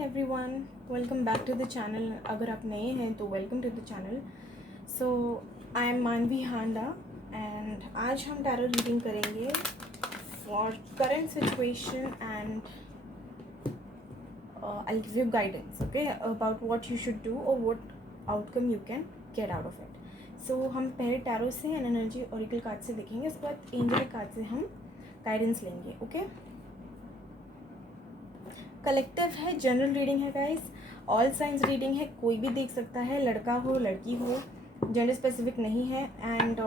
Everyone, welcome back to the channel. अगर आप नए हैं तो welcome to the channel. So I am Manvi Handa and आज हम टैरो रीडिंग करेंगे for current situation and I'll give you guidance, okay, about what you should do or what outcome you can get out of it. So हम पहले tarot से and energy oracle card से देखेंगे, उसके बाद angel card से हम guidance लेंगे। ओके, कलेक्टिव है, जनरल रीडिंग है गाइस, ऑल साइंस रीडिंग है, कोई भी देख सकता है, लड़का हो लड़की हो, जेंडर स्पेसिफिक नहीं है एंड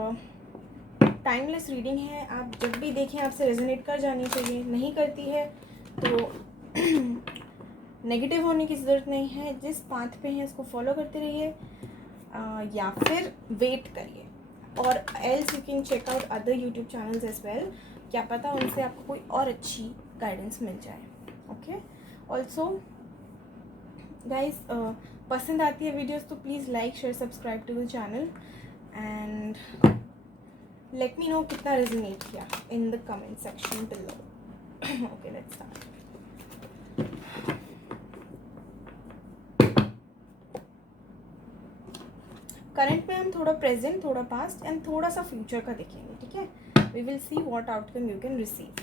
टाइमलेस रीडिंग है। आप जब भी देखें आपसे रेजोनेट कर जानी चाहिए, नहीं करती है तो नेगेटिव होने की ज़रूरत नहीं है। जिस पाथ पे है उसको फॉलो करते रहिए या फिर वेट करिए। और else you can check out other YouTube channels as well, क्या पता उनसे आपको कोई और अच्छी गाइडेंस मिल जाए। ओके, ऑल्सो गाइज पसंद आती है वीडियोस तो please like share subscribe to the channel and let me know कितना रेजोनेट किया in the comment section below. Okay, let's start. Current में हम थोड़ा प्रेजेंट, थोड़ा पास्ट एंड थोड़ा सा फ्यूचर का देखेंगे, ठीक है। We will see what outcome you can receive.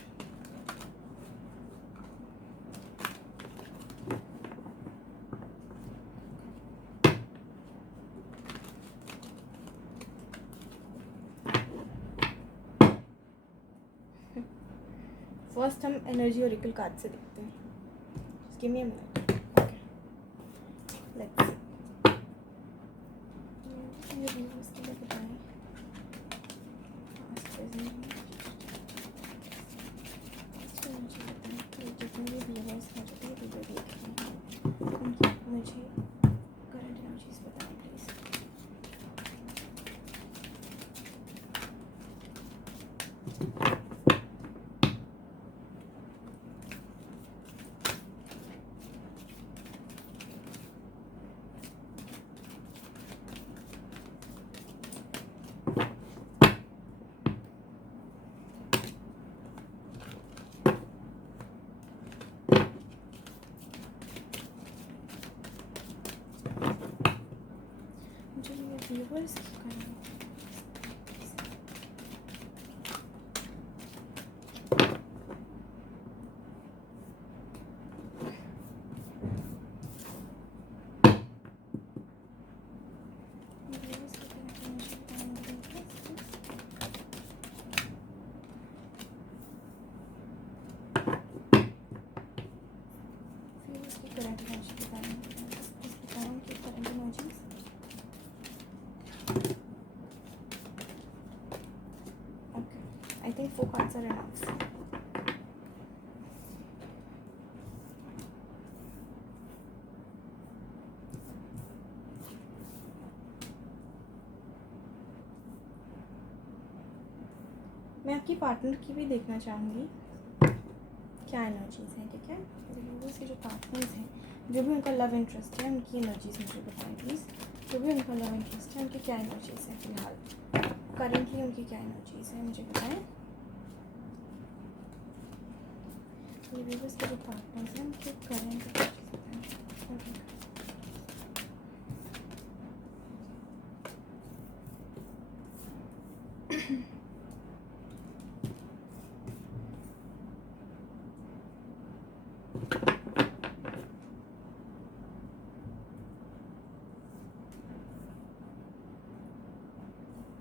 First हम एनर्जी ओरेकल कार्ड से देखते हैं। Give me a minute. Okay, let's see. ये व्यूअर्स के लिए बताएं पास्ट प्रेजेंट एनर्जी बताएं कि जितने भी व्यूअर्स हैं जो भी वीडियो देख रहे हैं उनकी मुझे करंट एनर्जीज बताएं प्लीज़। जो ये व्यूअर्स करें करंट एनर्जी के बारे में बताऊँ कि current energies okay, I think 4 cards are enough. मैं आपकी पार्टनर की भी देखना चाहूँगी क्या एनर्जीज हैं, ठीक है। लोगों से जो पार्टनर्स हैं, जो भी उनका लव इंटरेस्ट है, उनकी एनर्जीज मुझे बताएं प्लीज़। जो भी उनका लव इंटरेस्ट है उनकी क्या एनर्जीज है फिलहाल, करेंटली उनकी क्या एनर्जीज है मुझे बताएं। ये व्यूअर्स के जो पार्टनर्स हैं उनके करेंट एनर्जीज बताएं।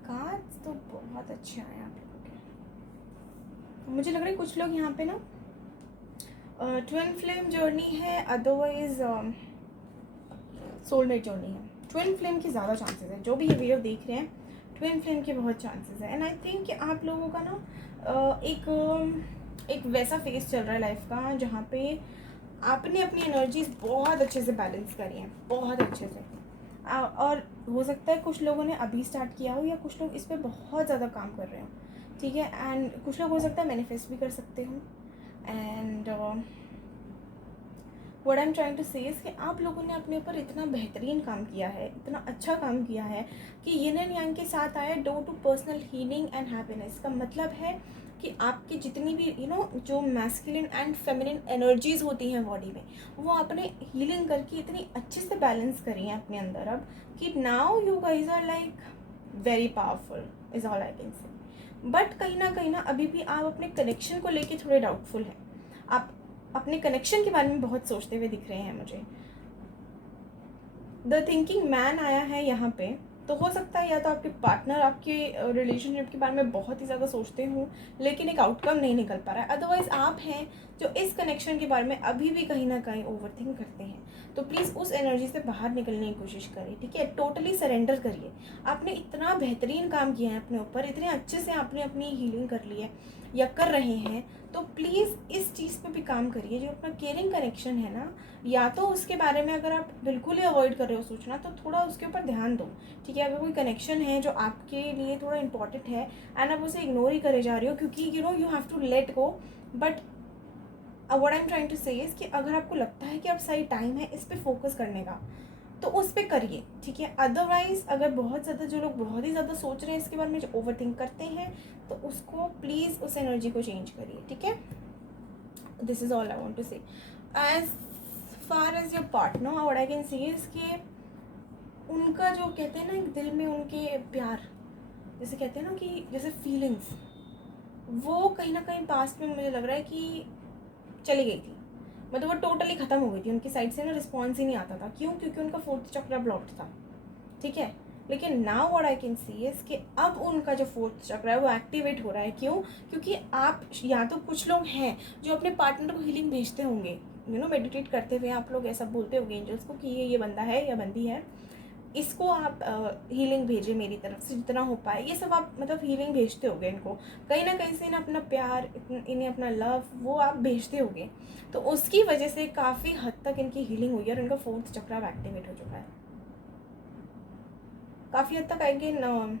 कार्ड्स तो बहुत अच्छे आए आप लोगों के। मुझे लग रहा है कुछ लोग यहाँ पे ना ट्विन फ्लेम जर्नी है, अदरवाइज सोलमेट जर्नी है। ट्विन फ्लेम के ज़्यादा चांसेस है, जो भी ये वीडियो देख रहे हैं ट्विन फ्लेम के बहुत चांसेस है। एंड आई थिंक कि आप लोगों का ना एक वैसा फेस चल रहा है लाइफ का जहाँ पे आपने अपनी एनर्जीज बहुत अच्छे से बैलेंस करी हैं, बहुत अच्छे से। और हो सकता है कुछ लोगों ने अभी स्टार्ट किया हो या कुछ लोग इस पर बहुत ज़्यादा काम कर रहे हो, ठीक है। एंड कुछ लोग हो सकता है मैनिफेस्ट भी कर सकते हो। And what I am trying to say is कि आप लोगों ने अपने ऊपर इतना बेहतरीन काम किया है, इतना अच्छा काम किया है कि यिन एंड यांग के साथ आया due to personal healing and happiness. का मतलब है कि आपकी जितनी भी जो मैस्कुलिन एंड फेमिनिन एनर्जीज होती हैं बॉडी में, वो आपने हीलिंग करके इतनी अच्छे से बैलेंस करी हैं अपने अंदर अब, कि now you guys are like very powerful is all I can say. But कहीं ना अभी भी आप अपने कनेक्शन को लेके थोड़े डाउटफुल हैं। आप अपने कनेक्शन के बारे में बहुत सोचते हुए दिख रहे हैं मुझे। द थिंकिंग मैन आया है यहाँ पे, तो हो सकता है या तो आपके पार्टनर आपके रिलेशनशिप के बारे में बहुत ही ज़्यादा सोचते हों, लेकिन एक आउटकम नहीं निकल पा रहा है। अदरवाइज़ आप हैं जो इस कनेक्शन के बारे में अभी भी कहीं ना कहीं ओवरथिंक करते हैं। तो प्लीज़ उस एनर्जी से बाहर निकलने की कोशिश करिए, ठीक है। टोटली सरेंडर करिए। आपने इतना बेहतरीन काम किया है अपने ऊपर, इतने अच्छे से आपने अपनी हीलिंग कर ली है या कर रहे हैं, तो प्लीज़ इस चीज़ पे भी काम करिए। जो अपना केयरिंग कनेक्शन है ना, या तो उसके बारे में अगर आप बिल्कुल ही अवॉइड कर रहे हो सोचना, तो थोड़ा उसके ऊपर ध्यान दो, ठीक है। अगर कोई कनेक्शन है जो आपके लिए थोड़ा इंपॉर्टेंट है एंड आप उसे इग्नोर ही करे जा रहे हो, क्योंकि you have to let go. But what I am trying to say is कि अगर आपको लगता है कि अब सही टाइम है इस पर फोकस करने का, तो उस पर करिए, ठीक है। अदरवाइज अगर बहुत ज़्यादा जो लोग बहुत ही ज़्यादा सोच रहे हैं इसके बारे में, जो ओवर थिंक करते हैं, तो उसको प्लीज़ उस एनर्जी को चेंज करिए, ठीक है। This is all I want to say. As far as your partner, what I can say is कि उनका जो कहते हैं ना दिल में उनके प्यार, जैसे कहते हैं ना कि जैसे फीलिंग्स, वो कहीं ना कहीं पास्ट में मुझे लग रहा है कि चली गई थी। मतलब वो टोटली ख़त्म हो गई थी उनकी साइड से ना, रिस्पॉन्स ही नहीं आता था। क्यों? क्योंकि उनका फोर्थ चक्र ब्लॉक्ड था, ठीक है। लेकिन now what I can see is कि अब उनका जो फोर्थ चक्र है वो एक्टिवेट हो रहा है। क्यों? क्योंकि आप या तो कुछ लोग हैं जो अपने पार्टनर को हीलिंग भेजते होंगे, मेडिटेट करते हुए आप लोग ऐसा बोलते होंगे एंजल्स को कि ये बंदा है या बंदी है, इसको आप हीलिंग भेजें मेरी तरफ से जितना हो पाए। ये सब आप मतलब हीलिंग भेजते होगे इनको, कहीं ना कहीं से इन्हें अपना प्यार, इन्हें अपना लव, वो आप भेजते होगे। तो उसकी वजह से काफ़ी हद तक इनकी हीलिंग हुई है और इनका फोर्थ चक्र अब एक्टिवेट हो चुका है। काफ़ी हद तक आई कैन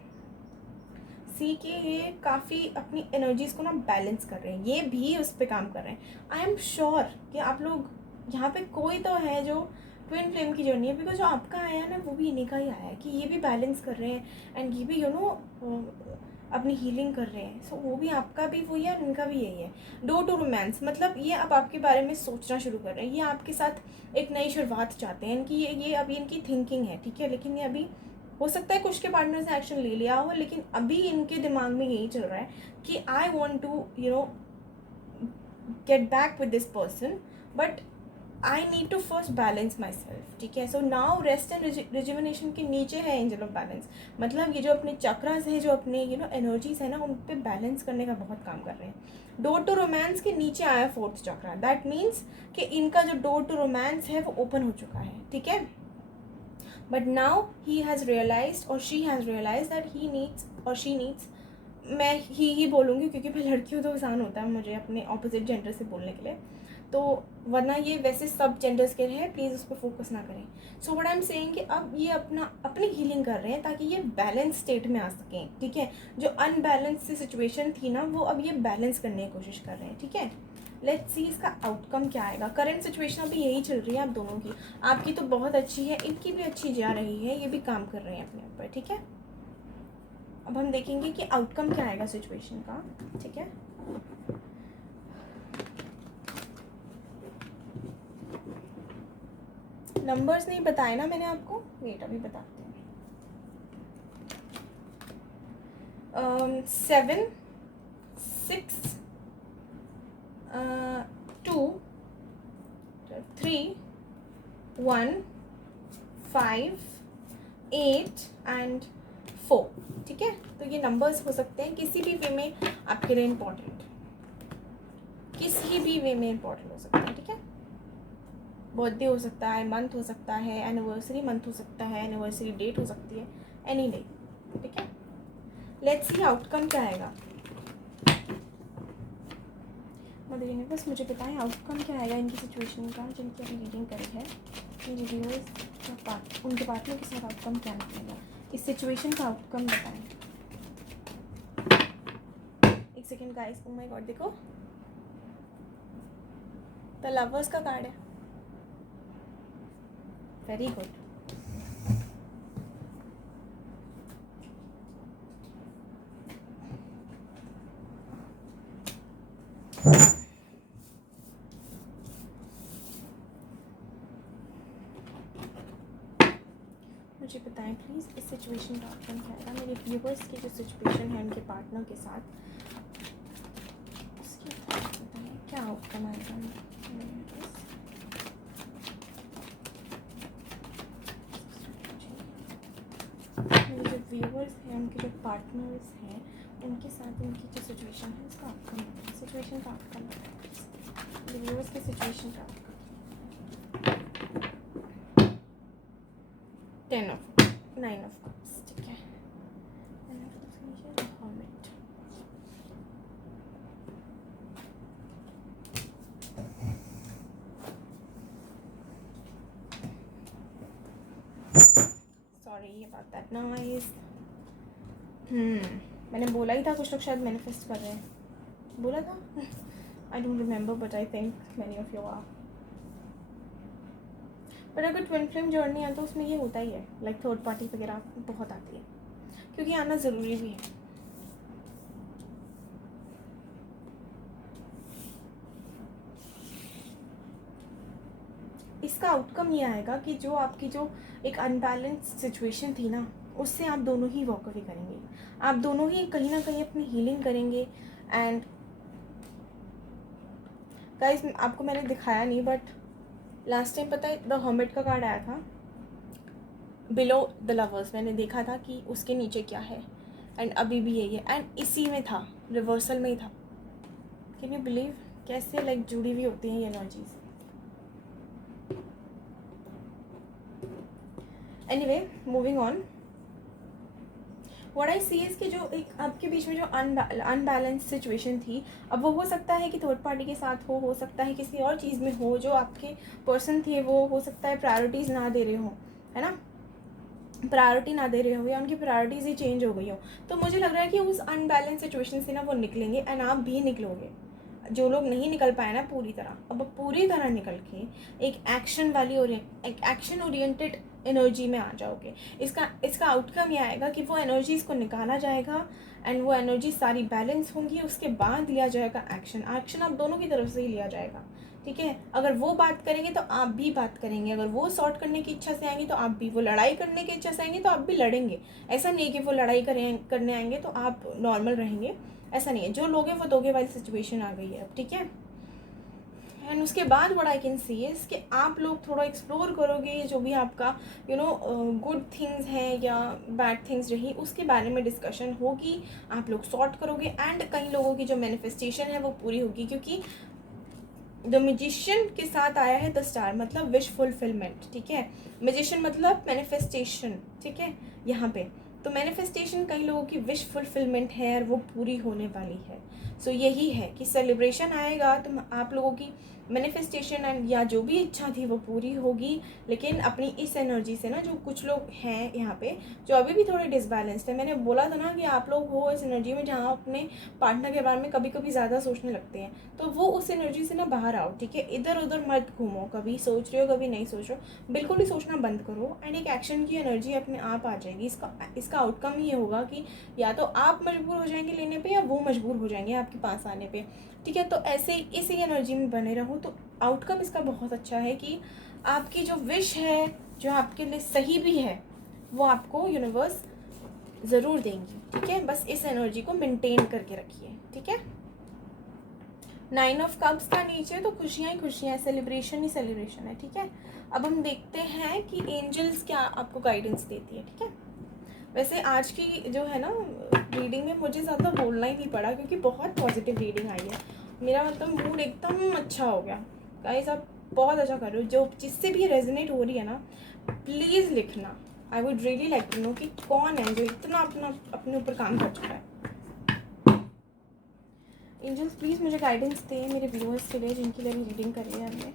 सी के ये काफ़ी अपनी एनर्जीज़ को ना बैलेंस कर रहे हैं, ये भी उस पर काम कर रहे हैं। आई एम श्योर कि आप लोग यहाँ पे कोई तो है जो ट्विन फ्लेम की जर्नी है, बिकॉज जो आपका आया है ना वो भी इन्हीं का ही आया है, कि ये भी बैलेंस कर रहे हैं एंड ये भी अपनी हीलिंग कर रहे हैं। सो वो भी आपका भी वही है और इनका भी यही है। डोर टू रोमांस, मतलब ये अब आपके बारे में सोचना शुरू कर रहे हैं, ये आपके साथ एक नई शुरुआत चाहते हैं। इनकी ये अभी इनकी थिंकिंग है, ठीक है। लेकिन ये अभी हो सकता है कुछ के पार्टनर से एक्शन ले लिया हो, लेकिन अभी इनके दिमाग में यही चल रहा है कि I want to get back with this person, but I need to first balance myself, ठीक है। So now rest and rejuvenation के नीचे है एंजल ऑफ बैलेंस। मतलब ये जो अपने चक्रास हैं, जो अपने एनर्जीज है ना, उन पर बैलेंस करने का बहुत काम कर रहे हैं। डोर टू रोमांस के नीचे आया फोर्थ चक्रा, दैट मीन्स कि इनका जो डोर टू रोमांस है वो ओपन हो चुका है, ठीक है। But now he has realise और she has realise that he needs और शी नीड्स, मैं ही बोलूँगी क्योंकि मैं लड़की हूँ तो आसान होता है मुझे अपने ऑपोजिट जेंडर से बोलने के लिए, तो वरना ये वैसे सब जेंडर्स के हैं, प्लीज़ उस पर फोकस ना करें। So what I am saying कि अब ये अपनी हीलिंग कर रहे हैं ताकि ये बैलेंस स्टेट में आ सकें, ठीक है। जो अनबैलेंस सी सिचुएशन थी ना, वो अब ये बैलेंस करने की कोशिश कर रहे हैं, ठीक है। लेट्स सी इसका आउटकम क्या आएगा। करंट सिचुएशन अभी यही चल रही है आप दोनों की, आपकी तो बहुत अच्छी है, इनकी भी अच्छी जा रही है, ये भी काम कर रहे हैं अपने ऊपर, ठीक है। अब हम देखेंगे कि आउटकम क्या आएगा सिचुएशन का, ठीक है। नंबर्स नहीं बताए ना मैंने आपको, वेट अभी बताते हैं। 7 6 2 3 1 5 8 एंड 4, ठीक है। तो ये नंबर्स हो सकते हैं किसी भी वे में आपके लिए इम्पोर्टेंट, किसी भी वे में इम्पोर्टेंट हो सकते हैं, ठीक है। बर्थडे हो सकता है, मंथ हो सकता है, एनिवर्सरी मंथ हो सकता है, एनिवर्सरी डेट हो सकती है, एनी डे, ठीक है। लेट्स सी आउटकम क्या आएगा। मदर यूनिवर्स मुझे बताएं आउटकम क्या आएगा इनकी सिचुएशन का, जिनकी अभी रीडिंग करी है। मेरे व्यूअर्स उनके पार्टनर के साथ आउटकम क्या निकलेगा, इस सिचुएशन का आउटकम बताएं। एक second guys, oh my God, देखो द लवर्स का कार्ड है, वेरी गुड। मुझे बताएं प्लीज़, इस सिचुएशन का आउटकम क्या आएगा। मेरे व्यूवर्स की जो सिचुएशन है उनके पार्टनर के साथ, उसके बताएं क्या आउटकम आएगा। मेरे जो व्यूवर्स हैं उनके जो पार्टनर्स हैं उनके साथ उनकी जो सिचुएशन है उसका आउटकम है, सिचुएशन का आउटकम है मेरे व्यूवर्स के सिचुएशन का आउटकम। 10 ऑफ 9 ऑफ कप्स, ठीक है। 9 ऑफ कप्स के नीचे hermit. Sorry about that noise. मैंने बोला ही था कुछ लोग शायद मैनिफेस्ट कर रहे हैं, बोला था। I don't remember but I think many of you are. पर अगर ट्विन फ्लेम जर्नी है तो उसमें ये होता ही है, लाइक थर्ड पार्टी वगैरह बहुत आती है, क्योंकि आना ज़रूरी भी है। इसका आउटकम ये आएगा कि जो आपकी जो एक अनबैलेंस सिचुएशन थी ना, उससे आप दोनों ही वॉक अवे करेंगे, आप दोनों ही कहीं ना कहीं अपनी हीलिंग करेंगे। एंड गाइस आपको मैंने दिखाया नहीं बट लास्ट टाइम पता है द हर्मिट का कार्ड आया था बिलो द लवर्स, मैंने देखा था कि उसके नीचे क्या है, एंड अभी भी यही है, एंड इसी में था, रिवर्सल में ही था। कैन यू बिलीव कैसे लाइक जुड़ी हुई होती हैं ये energies. Anyway moving on, what I see is कि जो एक आपके बीच में जो अनबैलेंस सिचुएशन थी, अब वो हो सकता है कि थर्ड पार्टी के साथ हो सकता है किसी और चीज़ में हो, जो आपके पर्सन थे वो हो सकता है प्रायोरिटीज़ ना दे रहे हो, है ना, प्रायोरिटी ना दे रहे हो या उनकी प्रायोरिटीज़ ही चेंज हो गई हो। तो मुझे लग रहा है कि उस अनबैलेंस सिचुएशन से ना वो निकलेंगे, एंड आप भी निकलोगे। जो लोग नहीं निकल पाए ना पूरी तरह, अब पूरी तरह निकल के एक एक्शन वाली और एक एक्शन ओरिएंटेड एनर्जी में आ जाओगे। इसका आउटकम ये आएगा कि वो एनर्जीज़ को निकाला जाएगा एंड वो एनर्जी सारी बैलेंस होंगी, उसके बाद लिया जाएगा एक्शन। एक्शन आप दोनों की तरफ से ही लिया जाएगा, ठीक है। अगर वो बात करेंगे तो आप भी बात करेंगे, अगर वो सॉर्ट करने की इच्छा से आएंगे तो आप भी, वो लड़ाई करने की इच्छा से आएंगे तो आप भी लड़ेंगे। ऐसा नहीं है कि वो लड़ाई करने आएंगे तो आप नॉर्मल रहेंगे, ऐसा नहीं है। जो लोग हैं वो दोगे वाली सिचुएशन आ गई है अब, ठीक है। एंड उसके बाद what I can see is कि आप लोग थोड़ा एक्सप्लोर करोगे जो भी आपका गुड थिंग्स हैं या बैड थिंग्स रही, उसके बारे में डिस्कशन होगी, आप लोग सॉर्ट करोगे, एंड कई लोगों की जो मैनिफेस्टेशन है वो पूरी होगी, क्योंकि द मैजिशियन के साथ आया है द स्टार, मतलब विश फुलफिलमेंट, ठीक है। मैजिशियन मतलब मैनिफेस्टेशन, ठीक है यहाँ पे। तो मैनिफेस्टेशन कई लोगों की विश फुलफिलमेंट है और वो पूरी होने वाली है। सो यही है कि सेलिब्रेशन आएगा तो आप लोगों की मैनिफेस्टेशन एंड या जो भी इच्छा थी वो पूरी होगी। लेकिन अपनी इस एनर्जी से ना, जो कुछ लोग हैं यहाँ पे जो अभी भी थोड़े डिसबैलेंस्ड है, मैंने बोला था ना कि आप लोग हो इस एनर्जी में जहाँ अपने पार्टनर के बारे में कभी कभी ज़्यादा सोचने लगते हैं, तो वो उस एनर्जी से ना बाहर आओ, ठीक है। इधर उधर मत घूमो, कभी सोच रहे हो कभी नहीं सोच रहे हो, बिल्कुल भी सोचना बंद करो, एंड एक एक्शन की एनर्जी अपने आप आ जाएगी। इसका आउटकम ये होगा कि या तो आप मजबूर हो जाएंगे लेने पे या वो मजबूर हो जाएंगे आपके पास आने पे, ठीक है। तो ऐसे इसी एनर्जी में बने रहो, तो आउटकम इसका बहुत अच्छा है कि आपकी जो विश है जो आपके लिए सही भी है वो आपको यूनिवर्स ज़रूर देंगी, ठीक है। बस इस एनर्जी को मेंटेन करके रखिए, ठीक है। 9 ऑफ कप्स का नीचे तो खुशियाँ ही खुशियाँ हैं, सेलिब्रेशन ही सेलिब्रेशन है, ठीक है। अब हम देखते हैं कि एंजल्स क्या आपको गाइडेंस देती है, ठीक है। वैसे आज की जो है ना रीडिंग में मुझे ज़्यादा बोलना ही नहीं पड़ा, क्योंकि बहुत पॉजिटिव रीडिंग आई है। मेरा मतलब मूड एकदम अच्छा हो गया। गाइस आप बहुत अच्छा कर रहे हो, जो जिससे भी रेजोनेट हो रही है ना प्लीज़ लिखना। I would really like to know कि कौन है जो इतना अपने ऊपर काम कर चुका है। एंजल्स प्लीज़ मुझे गाइडेंस दें मेरे व्यूअर्स के लिए, जिनके लिए रीडिंग करी है हमने,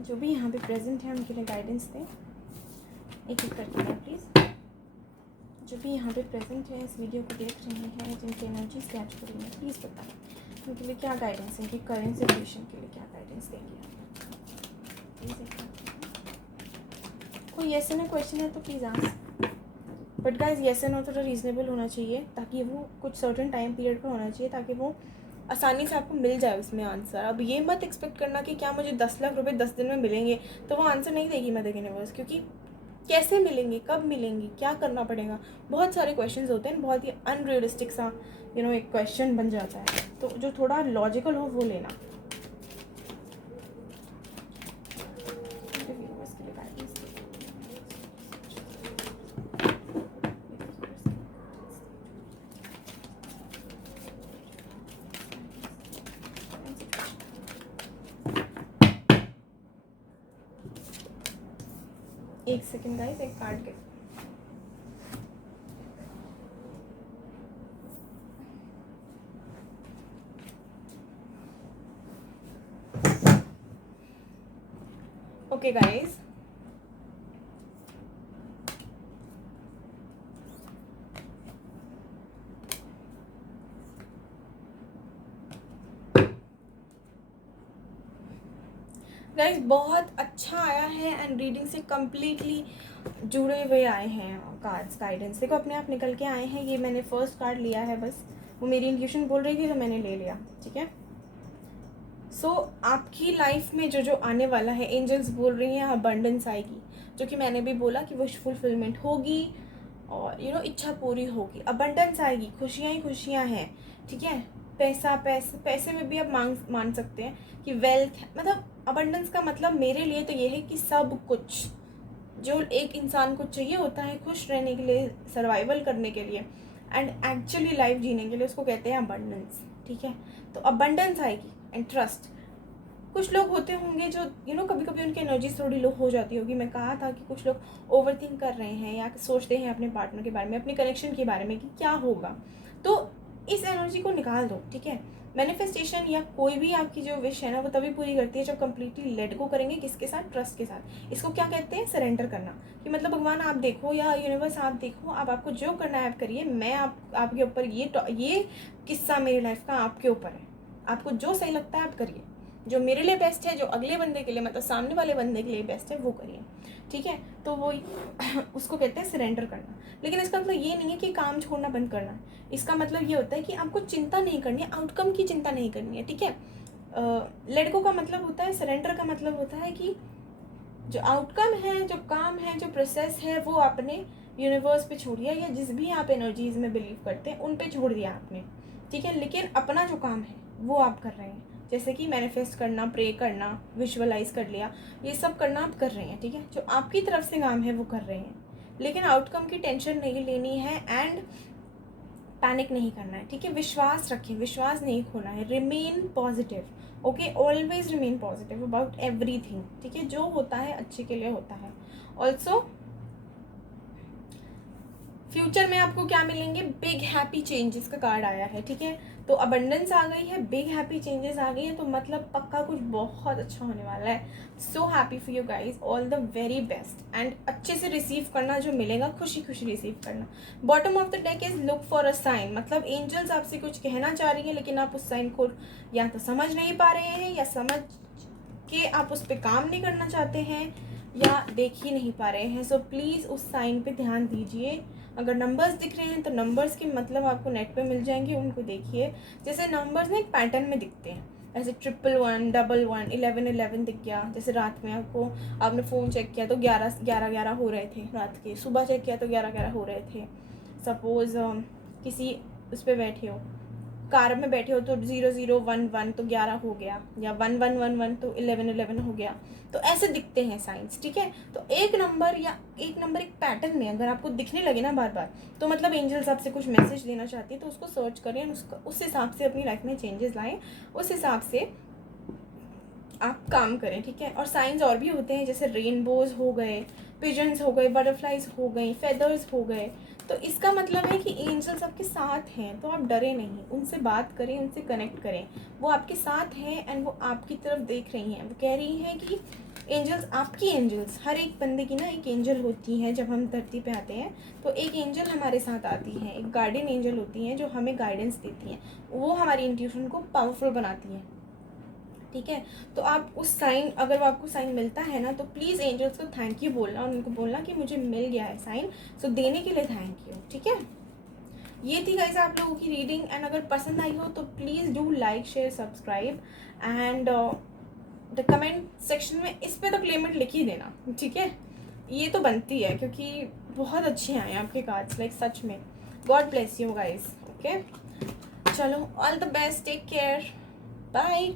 जो भी यहाँ पे प्रेजेंट है उनके लिए गाइडेंस दें एक एक करके प्लीज़। जो भी यहाँ पे प्रेजेंट है इस वीडियो को देख रहे हैं, जिनकी एनर्जीज कैच हो रही है, प्लीज़ बताएं उनके लिए क्या गाइडेंस है, कि करेंट सिचुएशन के लिए क्या गाइडेंस देंगे आप। कोई येस नो क्वेश्चन है तो please ask, but guys yes no थोड़ा रीजनेबल होना चाहिए, ताकि वो कुछ सर्टेन टाइम पीरियड पर होना चाहिए, ताकि वो आसानी से आपको मिल जाए उसमें आंसर। अब ये मत एक्सपेक्ट करना कि क्या मुझे 10 लाख रुपए 10 दिन में मिलेंगे, तो वो आंसर नहीं देगी मदर यूनिवर्स, क्योंकि कैसे मिलेंगे, कब मिलेंगे, क्या करना पड़ेगा, बहुत सारे क्वेश्चंस होते हैं, बहुत ही अनरियलिस्टिक सा एक क्वेश्चन बन जाता है। तो जो थोड़ा लॉजिकल हो वो लेना। एक सेकेंड गाइस, एक कार्ड के ओके गाइस, गाइस बहुत अच्छा आया है एंड रीडिंग से कम्प्लीटली जुड़े हुए आए हैं कार्ड्स, गाइडेंस देखो अपने आप निकल के आए हैं। ये मैंने फर्स्ट कार्ड लिया है, बस वो मेरी इंट्यूशन बोल रही थी तो मैंने ले लिया, ठीक है। सो आपकी लाइफ में जो जो आने वाला है, एंजल्स बोल रही हैं अबंडेंस आएगी, जो कि मैंने भी बोला कि विश फुलफिलमेंट होगी और इच्छा पूरी होगी, अबंडेंस आएगी, खुशियाँ ही खुशियाँ हैं, ठीक है। पैसे में भी आप मान सकते हैं कि वेल्थ, मतलब अबंडेंस का मतलब मेरे लिए तो ये है कि सब कुछ जो एक इंसान को चाहिए होता है खुश रहने के लिए, सर्वाइवल करने के लिए एंड एक्चुअली लाइफ जीने के लिए, उसको कहते हैं अबंडेंस, ठीक है। तो अबंडेंस आएगी एंड ट्रस्ट। कुछ लोग होते होंगे जो कभी कभी उनकी एनर्जी थोड़ी लो हो जाती होगी। मैं कहा था कि कुछ लोग ओवरथिंक कर रहे हैं या सोचते हैं अपने पार्टनर के बारे में, अपने कनेक्शन के बारे में कि क्या होगा। तो इस एनर्जी को निकाल दो, ठीक है। मैनिफेस्टेशन या कोई भी आपकी जो विश है ना, वो तभी पूरी करती है जब कम्प्लीटली लेट गो करेंगे, किसके साथ, ट्रस्ट के साथ। इसको क्या कहते हैं, सरेंडर करना, कि मतलब भगवान आप देखो या यूनिवर्स आप देखो, आप आपको जो करना है आप करिए, मैं आपके ऊपर ये किस्सा मेरी लाइफ का आपके ऊपर है, आपको जो सही लगता है आप करिए, जो मेरे लिए बेस्ट है, जो अगले बंदे के लिए, मतलब सामने वाले बंदे के लिए बेस्ट है वो करिए, ठीक है। तो वो उसको कहते हैं सरेंडर करना। लेकिन इसका मतलब ये नहीं है कि काम छोड़ना बंद करना है। इसका मतलब ये होता है कि आपको चिंता नहीं करनी है, आउटकम की चिंता नहीं करनी है, ठीक है। लेट गो का मतलब होता है, सरेंडर का मतलब होता है कि जो आउटकम है, जो काम है, जो प्रोसेस है, वो आपने यूनिवर्स पे छोड़ दिया, या जिस भी आप एनर्जीज में बिलीव करते हैं उन पे छोड़ दिया आपने, ठीक है। लेकिन अपना जो काम है वो आप कर रहे हैं, जैसे कि मैनिफेस्ट करना, प्रे करना, विजुअलाइज कर लिया, ये सब करना आप कर रहे हैं, ठीक है। जो आपकी तरफ से काम है वो कर रहे हैं, लेकिन आउटकम की टेंशन नहीं लेनी है एंड पैनिक नहीं करना है, ठीक है। विश्वास रखें, विश्वास नहीं खोना है, remain positive, okay, always remain positive about everything, ठीक है। जो होता है अच्छे के लिए होता है। ऑल्सो फ्यूचर में आपको क्या मिलेंगे, बिग हैप्पी चेंजेस का कार्ड आया है, ठीक है। तो अबंडेंस आ गई है, बिग हैप्पी चेंजेस आ गई है, तो मतलब पक्का कुछ बहुत अच्छा होने वाला है। So happy for you guys, all the very best and अच्छे से रिसीव करना, जो मिलेगा खुशी खुशी रिसीव करना। Bottom of the deck is look for a sign, मतलब एंजल्स आपसे कुछ कहना चाह रही है, लेकिन आप उस साइन को या तो समझ नहीं पा रहे हैं, या समझ के आप उस पर काम नहीं करना चाहते हैं, या देख ही नहीं पा रहे हैं। सो प्लीज़ उस साइन पे ध्यान दीजिए। अगर नंबर्स दिख रहे हैं तो नंबर्स के मतलब आपको नेट पे मिल जाएंगे, उनको देखिए। जैसे नंबर्स ना एक पैटर्न में दिखते हैं, ऐसे 111, 11, 11 दिख गया। जैसे रात में आपने फ़ोन चेक किया तो 11 हो रहे थे रात के, सुबह चेक किया तो 11 हो रहे थे। सपोज़ किसी उस पर बैठे हो, कार में बैठे हो तो 0011 तो 11 हो गया, या 1111 तो 11 हो गया। तो ऐसे दिखते हैं साइंस, ठीक है। तो एक नंबर एक पैटर्न में अगर आपको दिखने लगे ना बार बार, तो मतलब एंजल्स आपसे कुछ मैसेज देना चाहती है। तो उसको सर्च करें, उस हिसाब से अपनी लाइफ में चेंजेस लाएं, उस हिसाब से आप काम करें, ठीक है। और साइंस और भी होते हैं, जैसे रेनबोज हो गए, पिजन्स हो गए, बटरफ्लाइज हो गई, फेदर्स हो गए। तो इसका मतलब है कि एंजल्स आपके साथ हैं, तो आप डरे नहीं, उनसे बात करें, उनसे कनेक्ट करें, वो आपके साथ हैं एंड वो आपकी तरफ देख रही हैं। वो कह रही हैं कि एंजल्स हर एक बंदे की ना एक एंजल होती है। जब हम धरती पे आते हैं तो एक एंजल हमारे साथ आती है, एक गार्डियन एंजल होती हैं जो हमें गाइडेंस देती हैं, वो हमारी इंट्यूशन को पावरफुल बनाती हैं, ठीक है। तो आप उस साइन, अगर वो आपको साइन मिलता है ना, तो प्लीज़ एंजल्स को थैंक यू बोलना, और उनको बोलना कि मुझे मिल गया है साइन, सो देने के लिए थैंक यू, ठीक है। ये थी गाइस आप लोगों की रीडिंग, एंड अगर पसंद आई हो तो please do like, share, subscribe and the comment section में इस पे तो क्लेमेंट लिख ही देना, ठीक है। ये तो बनती है क्योंकि बहुत अच्छे आए हैं आपके कार्ड्स, लाइक सच में। God bless you guys. Okay, चलो, all the best, take care, bye.